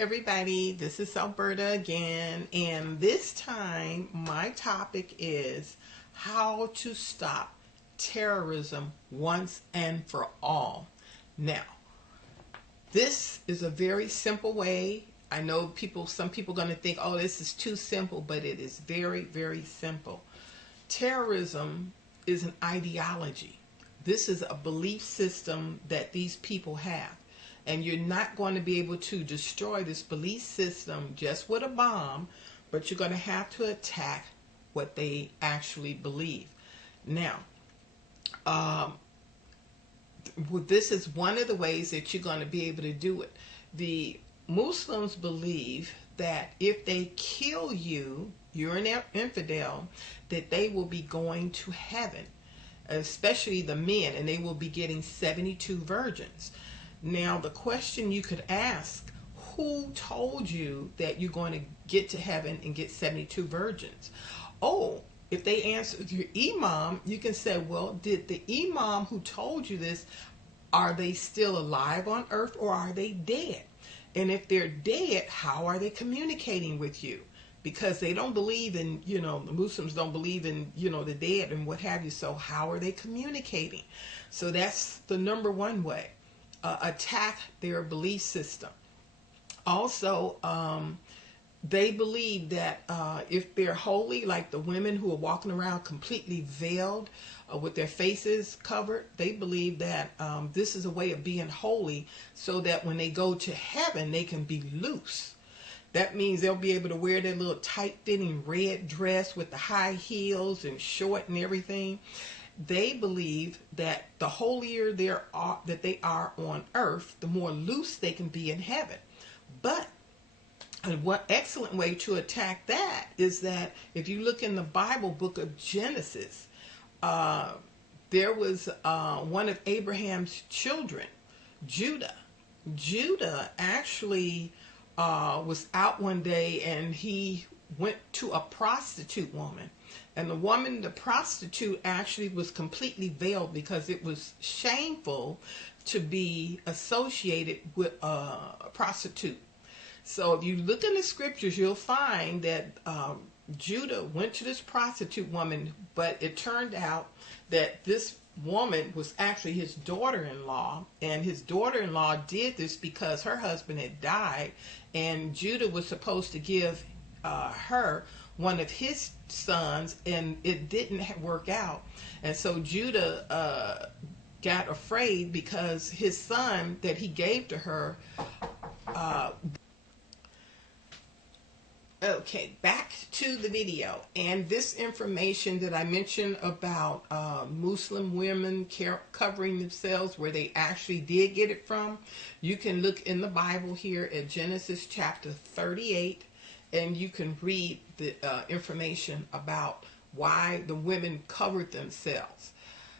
everybody, this is Alberta again, and this time my topic is how to stop terrorism once and for all. Now, this is a very simple way. I know some people are going to think, oh, this is too simple, but it is very, very simple. Terrorism is an ideology. This is a belief system that these people have. And you're not going to be able to destroy this belief system just with a bomb, but you're going to have to attack what they actually believe. Now, this is one of the ways that you're going to be able to do it. The Muslims believe that if they kill you, you're an infidel, that they will be going to heaven, especially the men, and they will be getting 72 virgins. Now, the question you could ask, who told you that you're going to get to heaven and get 72 virgins? Oh, if they answered your imam, you can say, well, did the imam who told you this, are they still alive on earth or are they dead? And if they're dead, how are they communicating with you? Because they don't believe in, the Muslims don't believe in, the dead and what have you. So how are they communicating? So that's the number one way. Attack their belief system. Also, they believe that if they're holy, like the women who are walking around completely veiled with their faces covered, they believe that this is a way of being holy so that when they go to heaven, they can be loose. That means they'll be able to wear their little tight-fitting red dress with the high heels and short and everything. They believe that the holier they are on earth, the more loose they can be in heaven. But one excellent way to attack that is that if you look in the Bible book of Genesis, there was one of Abraham's children, Judah. Judah actually was out one day and he went to a prostitute woman. And the prostitute actually was completely veiled because it was shameful to be associated with a prostitute. So if you look in the scriptures, you'll find that Judah went to this prostitute woman, but it turned out that this woman was actually his daughter-in-law, and his daughter-in-law did this because her husband had died, and Judah was supposed to give her one of his sons, and it didn't work out. And so Judah got afraid because his son that he gave to her. Okay, back to the video. And this information that I mentioned about Muslim women covering themselves, where they actually did get it from, you can look in the Bible here at Genesis chapter 38. And you can read the information about why the women covered themselves.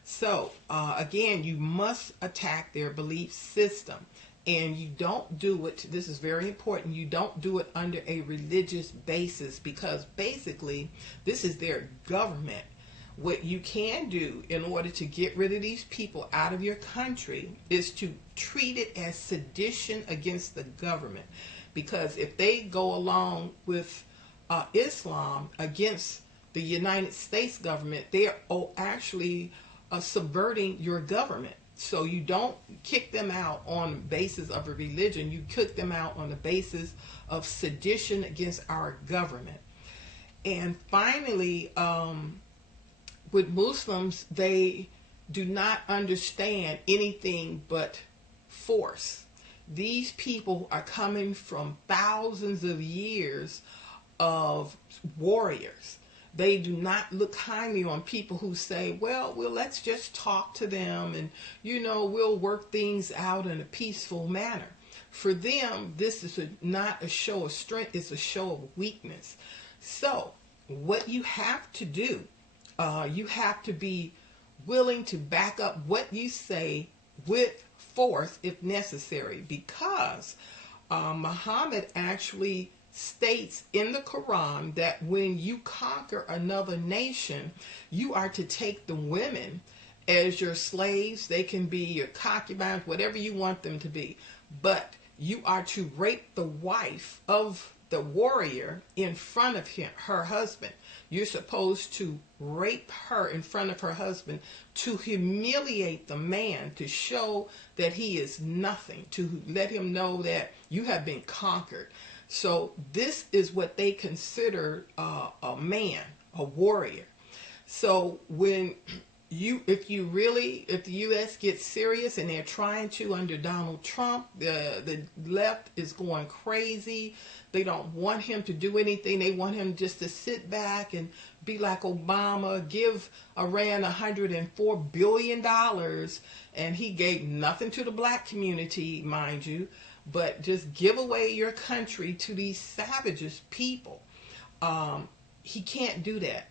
So, again, you must attack their belief system. And you don't do it, this is very important, you don't do it under a religious basis, because basically this is their government. What you can do in order to get rid of these people out of your country is to treat it as sedition against the government. Because if they go along with Islam against the United States government, they are actually subverting your government. So you don't kick them out on the basis of a religion. You kick them out on the basis of sedition against our government. And finally, with Muslims, they do not understand anything but force. These people are coming from thousands of years of warriors. They do not look kindly on people who say, well, let's just talk to them and, we'll work things out in a peaceful manner. For them, this is not a show of strength, it's a show of weakness. So what you have to do, you have to be willing to back up what you say with force if necessary, because Muhammad actually states in the Quran that when you conquer another nation, you are to take the women as your slaves. They can be your concubines, whatever you want them to be. But you are to rape the wife of the warrior in front of her husband. You're supposed to rape her in front of her husband to humiliate the man, to show that he is nothing, to let him know that you have been conquered. So this is what they consider a man, a warrior. So when if the U.S. gets serious, and they're trying to under Donald Trump, the left is going crazy. They don't want him to do anything. They want him just to sit back and be like Obama, give Iran $104 billion, and he gave nothing to the black community, mind you, but just give away your country to these savages people. He can't do that.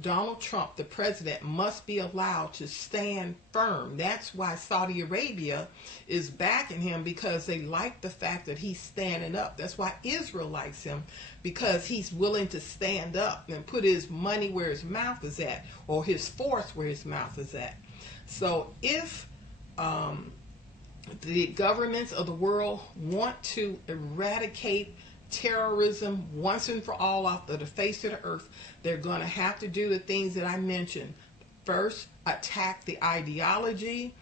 Donald Trump, the president, must be allowed to stand firm. That's why Saudi Arabia is backing him, because they like the fact that he's standing up. That's why Israel likes him, because he's willing to stand up and put his money where his mouth is at, or his force where his mouth is at. So if the governments of the world want to eradicate terrorism once and for all off of the face of the earth, they're going to have to do the things that I mentioned. First, attack the ideology,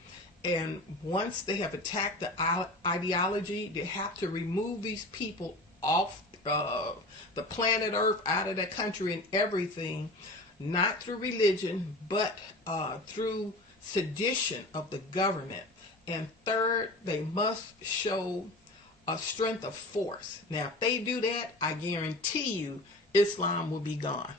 and once they have attacked the ideology, they have to remove these people off the planet Earth, out of their country and everything, not through religion, but through sedition of the government. And third, they must show a strength of force. Now, if they do that, I guarantee you Islam will be gone.